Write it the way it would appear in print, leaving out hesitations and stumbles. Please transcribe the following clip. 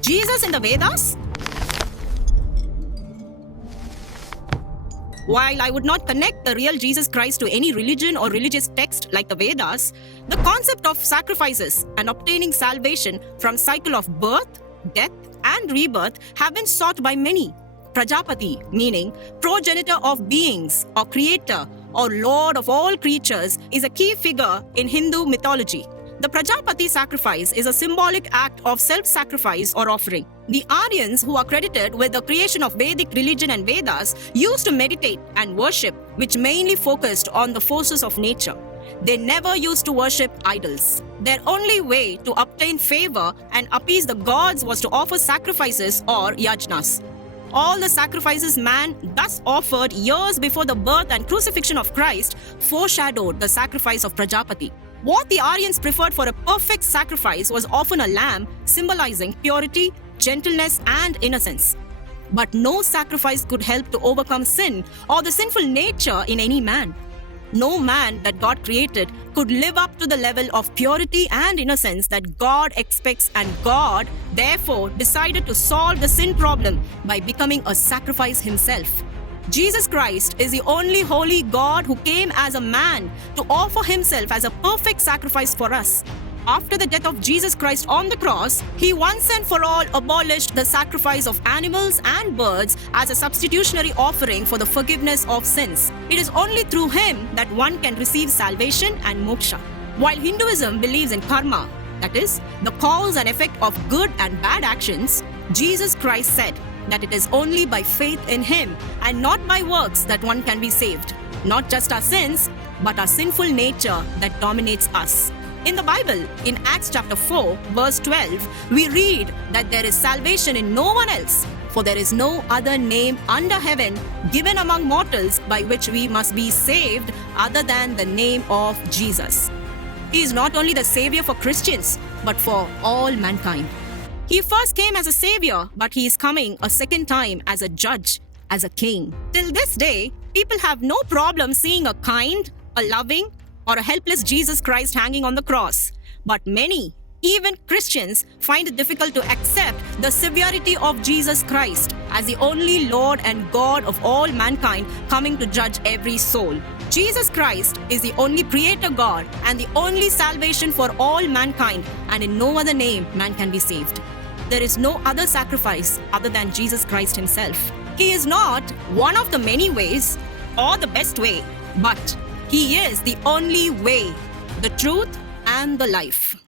Jesus in the Vedas? While I would not connect the real Jesus Christ to any religion or religious text like the Vedas, the concept of sacrifices and obtaining salvation from cycle of birth, death, and rebirth have been sought by many. Prajapati, meaning progenitor of beings or creator or lord of all creatures, is a key figure in Hindu mythology. The Prajapati sacrifice is a symbolic act of self-sacrifice or offering. The Aryans, who are credited with the creation of Vedic religion and Vedas, used to meditate and worship, which mainly focused on the forces of nature. They never used to worship idols. Their only way to obtain favor and appease the gods was to offer sacrifices or yajnas. All the sacrifices man thus offered years before the birth and crucifixion of Christ foreshadowed the sacrifice of Prajapati. What the Aryans preferred for a perfect sacrifice was often a lamb, symbolizing purity, gentleness, and innocence. But no sacrifice could help to overcome sin or the sinful nature in any man. No man that God created could live up to the level of purity and innocence that God expects, and God, therefore, decided to solve the sin problem by becoming a sacrifice himself. Jesus Christ is the only holy God who came as a man to offer himself as a perfect sacrifice for us. After the death of Jesus Christ on the cross, he once and for all abolished the sacrifice of animals and birds as a substitutionary offering for the forgiveness of sins. It is only through him that one can receive salvation and moksha. While Hinduism believes in karma, that is, the cause and effect of good and bad actions, Jesus Christ said that it is only by faith in him and not by works that one can be saved. Not just our sins, but our sinful nature that dominates us. In the Bible, in Acts chapter 4, verse 12, we read that there is salvation in no one else, for there is no other name under heaven given among mortals by which we must be saved other than the name of Jesus. He is not only the savior for Christians, but for all mankind. He first came as a savior, but he is coming a second time as a judge, as a king. Till this day, people have no problem seeing a kind, a loving, or a helpless Jesus Christ hanging on the cross. But many, even Christians, find it difficult to accept the severity of Jesus Christ as the only Lord and God of all mankind coming to judge every soul. Jesus Christ is the only creator God and the only salvation for all mankind, and in no other name man can be saved. There is no other sacrifice other than Jesus Christ himself. He is not one of the many ways or the best way, but he is the only way, the truth, and the life.